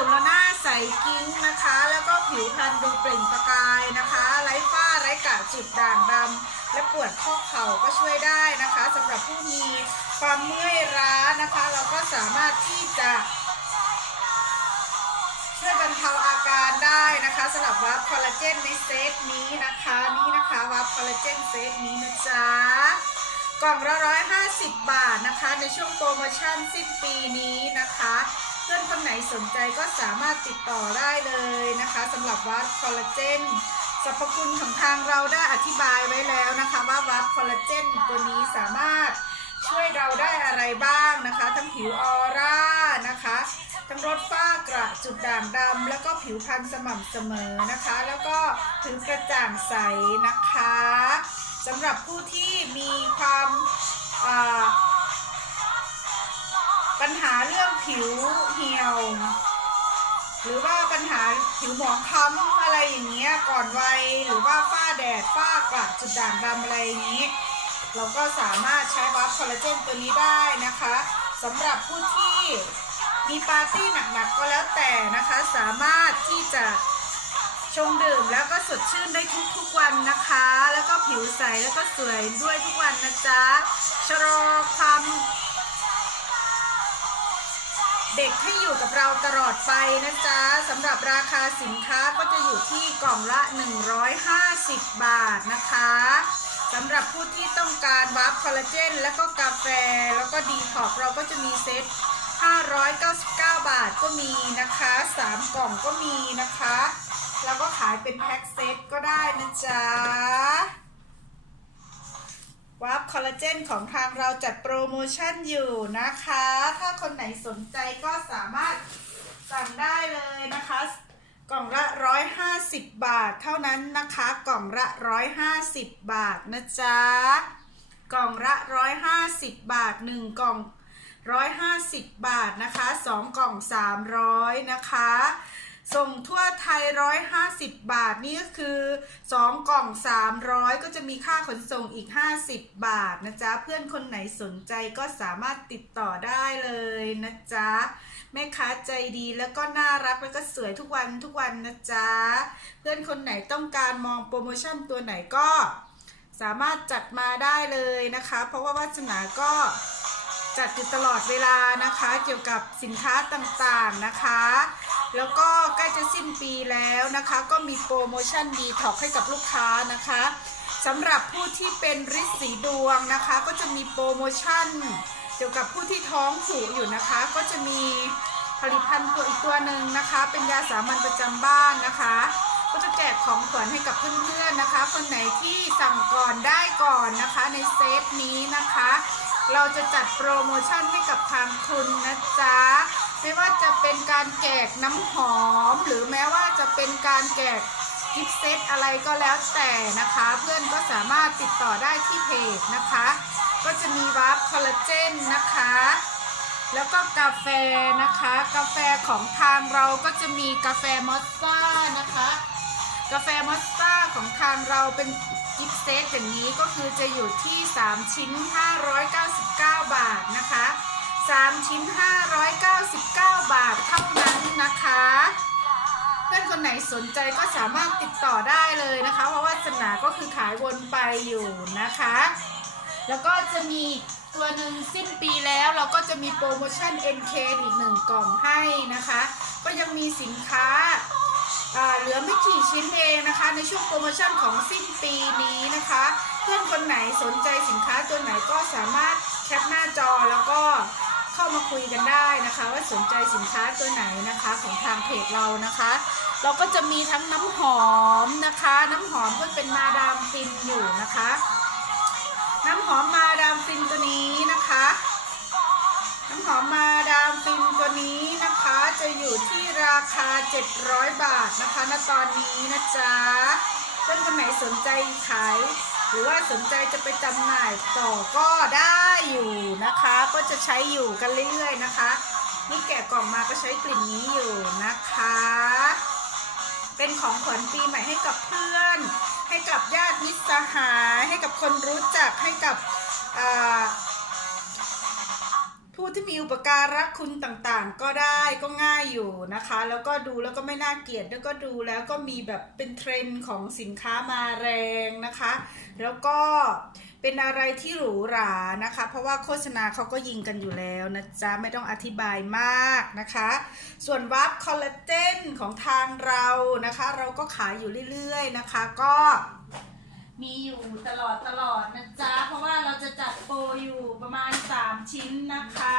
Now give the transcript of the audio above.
ื่มแล้วหน้าใสกิ้งนะคะ แล้วก็ผิวพรรณดูเปล่งประกายนะคะ ไร้ฝ้าไร้กระจุดด่างดำและปวดข้อเข่าก็ช่วยได้นะคะสำหรับผู้มีความเมื่อยล้านะคะ เราก็สามารถที่จะช่วยบรรเทาอาการได้นะคะสำหรับวัฟคอลลาเจนในเซตนี้นะคะนี่นะคะวัฟคอลลาเจนเซตนี้นะจ๊ะกล่องละร้อยห้าสิบบาทนะคะ ในช่วงโปรโมชั่นสิ้นปีนี้นะคะ พื่อนคนไหนสนใจก็สามารถติดต่อได้เลยนะคะสำหรับวัฟคอลลาเจนสรรพคุณของทางเราได้อธิบายไว้แล้วนะคะ ว่าวัฟคอลลาเจนตัวนี้สามารถช่วยเราได้อะไรบ้างนะคะ ทั้งผิวออร่านะคะ ทั้งลดฝ้ากระจุดด่างดำแล้วก็ผิวพรรณสม่ำเสมอนะคะ แล้วก็ผิวกระจ่างใสนะคะสำหรับผู้ที่มีความอ่า ปัญหาเรื่องผิวเหี่ยว หรือว่าปัญหาผิวหมองคล้ำอะไรอย่างเงี้ยก่อนวัยหรือว่าฝ้าแดดฝ้ากระจุดด่างดำอะไรอย่างนี้ เราก็สามารถใช้วัฟคอลลาเจนตัวนี้ได้นะคะสำหรับผู้ที่มีปาร์ตี้หนักๆก็แล้วแต่นะคะ สามารถที่จะชงดื่มแล้วก็สดชื่นได้ทุกๆวันนะคะ แล้วก็ผิวใสแล้วก็สวยด้วยทุกวันนะจ๊ะชะลอความ เด็กให้อยู่กับเราตลอดไปนะจ๊ะสำหรับราคาสินค้าก็จะอยู่ที่กล่องละ 150 บาทนะคะสำหรับผู้ที่ต้องการวาร์ปคอลลาเจน แล้วก็กาแฟแล้วก็ดีท็อกเราก็จะมีเซ็ต599 บาทก็มีนะคะ 3 กล่องก็มีนะคะ แล้วก็ขายเป็นแพ็คเซ็ตก็ได้นะจ๊ะ คอลลาเจนของทางเราจัดโปรโมชั่นอยู่นะคะ ถ้าคนไหนสนใจก็สามารถสั่งได้เลยนะคะ กล่องละ 150 บาท เท่านั้นนะคะ กล่องละ 150 บาทนะจ๊ะ กล่องละ 150 บาท 1 กล่อง 150 บาทนะคะ 2 กล่อง 300 นะคะ ส่งทั่วไทย 150 บาท นี่ก็คือ 2 กล่อง 300 ก็จะมีค่าขนส่งอีก 50 บาทนะจ๊ะ เพื่อนคนไหนสนใจก็สามารถติดต่อได้เลยนะจ๊ะ แม่ค้าใจดีแล้วก็น่ารักแล้วก็สวยทุกวันทุกวันนะจ๊ะ เพื่อนคนไหนต้องการมองโปรโมชั่นตัวไหนก็สามารถจัดมาได้เลยนะคะ เพราะว่าวาสนาก็จัดอยู่ตลอดเวลานะคะ เกี่ยวกับสินค้าต่างๆนะคะ แล้วก็ใกล้จะสิ้นปีแล้วนะคะ ก็มีโปรโมชั่นดีท็อกให้กับลูกค้านะคะสำหรับผู้ที่เป็นริสีดวงนะคะ ก็จะมีโปรโมชั่น เกี่ยวกับผู้ที่ท้องผูกอยู่นะคะ ก็จะมีผลิตภัณฑ์ตัวอีกตัวหนึ่งนะคะ เป็นยาสามัญประจำบ้านนะคะ ก็จะแจกของขวัญให้กับเพื่อนๆนะคะ คนไหนที่สั่งก่อนได้ก่อนนะคะในเซตนี้นะคะ เราจะจัดโปรโมชั่นให้กับทางคุณนะจ๊ะ ไม่ว่าจะเป็นการแจกน้ำหอม หรือแม้ว่าจะเป็นการแจกกิฟต์เซตอะไรก็แล้วแต่นะคะ เพื่อนก็สามารถติดต่อได้ที่เพจนะคะ ก็จะมีวาร์ปคอลลาเจนนะคะ แล้วก็กาแฟนะคะ กาแฟของทางเราก็จะมีกาแฟมอสซานะคะ กาแฟมอสซาของทางเราเป็นกิฟต์เซตอย่างนี้ก็คือจะอยู่ที่ 3 ชิ้น 599 บาทนะคะ 3 ชิ้น 599 บาทเท่านั้นนะคะ เพื่อนคนไหนสนใจก็สามารถติดต่อได้เลยนะคะ เพราะว่าสนาก็คือขายวนไปอยู่นะคะ แล้วก็จะมีตัวหนึ่งสิ้นปีแล้วเราก็จะมีโปรโมชั่น NK อีกหนึ่งกล่องให้นะคะ ก็ยังมีสินค้าเหลือไม่กี่ชิ้นเองนะคะ ในช่วงโปรโมชั่นของสิ้นปีนี้นะคะ เพื่อนคนไหนสนใจสินค้าตัวไหนก็สามารถแคปหน้าจอแล้วก็ เข้ามาคุยกันได้นะคะ ว่าสนใจสินค้าตัวไหนนะคะของทางเพจเรานะคะ เราก็จะมีทั้งน้ำหอมนะคะ น้ำหอมก็เป็นมาดามฟินอยู่นะคะ น้ำหอมมาดามฟินตัวนี้นะคะ น้ำหอมมาดามฟินตัวนี้นะคะ จะอยู่ที่ราคา 700 บาทนะคะณตอนนี้นะจ๊ะเพื่อนคนไหนสนใจขายหรือว่าสนใจจะไปจำหน่ายต่อก็ได้ อยู่นะคะ ก็จะใช้อยู่กันเรื่อยๆนะคะ นี่แกะกล่องมาก็ใช้กลิ่นนี้อยู่นะคะ เป็นของขวัญปีใหม่ให้กับเพื่อน ให้กับญาติมิตรสหาย ให้กับคนรู้จักให้กับอ่า ที่มีอุปการะคุณต่างๆ ก็ได้ก็ง่ายอยู่นะคะ แล้วก็ดูแล้วก็ไม่น่าเกลียดแล้วก็ดูแล้วก็มีแบบเป็นเทรนด์ของสินค้ามาแรงนะคะ แล้วก็เป็นอะไรที่หรูหรานะคะ เพราะว่าโฆษณาเขาก็ยิงกันอยู่แล้วนะจ๊ะ ไม่ต้องอธิบายมากนะคะ ส่วนวับคอลลาเจนของทางเรานะคะ เราก็ขายอยู่เรื่อยๆนะคะก็ มีอยู่ตลอดตลอดนะจ๊ะ เพราะว่าเราจะจัดโปรอยู่ประมาณ 3 ชิ้นนะคะ